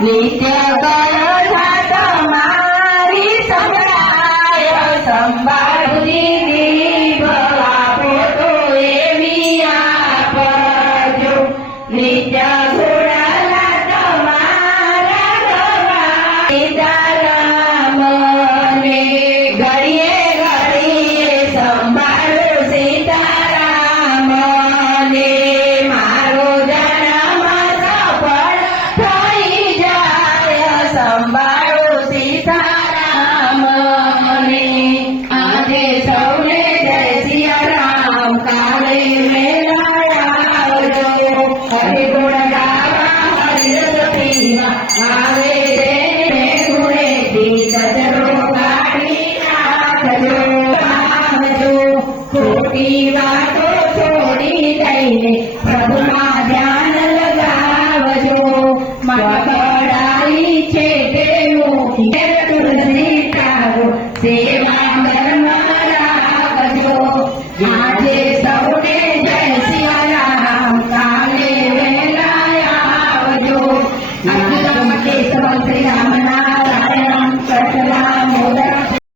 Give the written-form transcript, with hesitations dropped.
નિત્ય કથા તમારી સંભળાય સંભાળું દીધી આપો તો એવી આપજો નિત્ય ઘોડાલા તમારા ગવા સીતારામને ઘડીએ ઘડીએ સંભાળો સીતારામને મારો જન્મ સફળ થઈ જાય સંભાળો સીતારામને આજે સૌને જય સિયારામ કાલે મેળા આવજો હરિ ગુણ ગાવા હરિરસ પીવા આવે રે ગુણેથી કચરો કાઢી નાખજો આવજો ખોટી વાતો છોડી દઈને પ્રભુમાં ધ્યાન લગાવજો મગડાઈ છે તે મોખી તુલસી તારો સેવા મનમાં રાખજો આજે સૌને જય સિયારામ કાલે વહેલા આવજો કેશવ શ્રી રામના